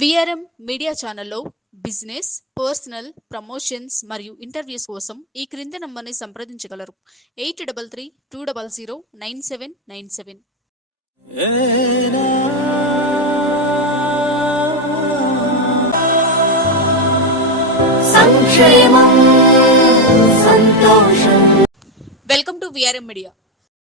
VRM media ఛానల్లో business personal promotions మరియు interviews కోసం ఈ క్రింది నంబర్ని సంప్రదించగలరు. Eight double three two double zero nine seven nine seven. Welcome to VRM media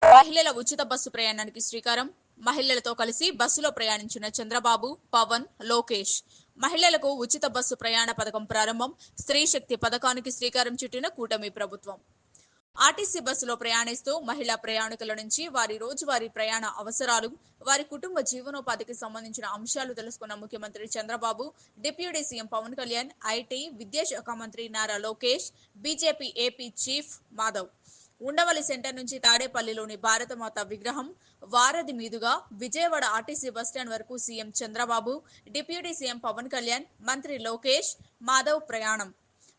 మహిళల ఉచిత బస్సు ప్రయాణానికి శ్రీకారం. మహిళలతో కలిసి బస్సులో ప్రయాణించిన చంద్రబాబు పవన్ లోకేష్. మహిళలకు ఉచిత బస్సు ప్రయాణ పథకం ప్రారంభం స్త్రీ శక్తి పథకానికి శ్రీకారం చుట్టిన కూటమి ప్రభుత్వం. ఆర్టీసీ బస్సులో ప్రయాణిస్తూ మహిళా ప్రయాణికుల నుంచి వారి రోజువారీ ప్రయాణ అవసరాలు వారి కుటుంబ జీవనోపాధికి సంబంధించిన అంశాలు తెలుసుకున్న ముఖ్యమంత్రి Chandrababu deputy CM Pawan Kalyan IT విద్యాశాఖ మంత్రి Nara Lokesh BJP AP chief Madhav. Undavalli centre నుంచి తాడేపల్లిలోని భారతమాత విగ్రహం వారధి మీదుగా విజయవాడ ఆర్టీసీ బస్టాండ్ వరకు CM Chandrababu deputy CM Pawan Kalyan మంత్రి లోకేష్ మాధవ్ ప్రయాణం.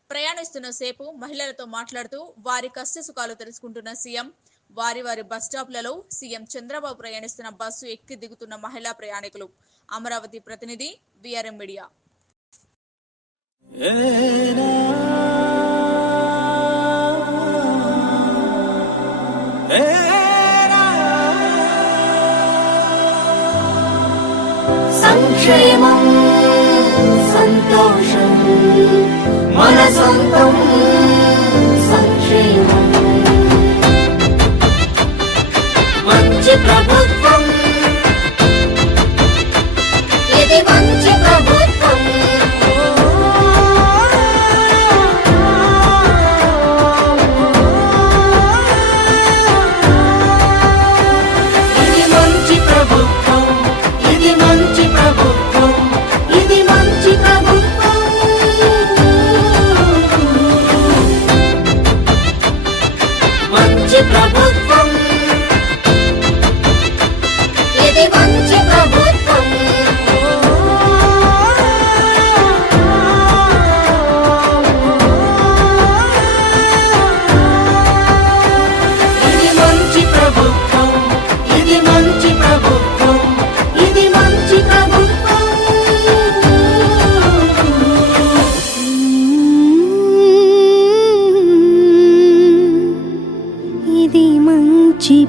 ప్రయాణిస్తున్న సేపు మహిళలతో మాట్లాడుతూ వారి కష్ట సుఖాలు తెలుసుకుంటున్న సీఎం వారి వారి బస్ స్టాప్లలో సీఎం చంద్రబాబు ప్రయాణిస్తున్న బస్సు ఎక్కి దిగుతున్న మహిళా ప్రయాణికులు. అమరావతి ప్రతినిధి విఆర్ఎం మీడియా. సంక్షేమం సంతోషం మన సొంతం.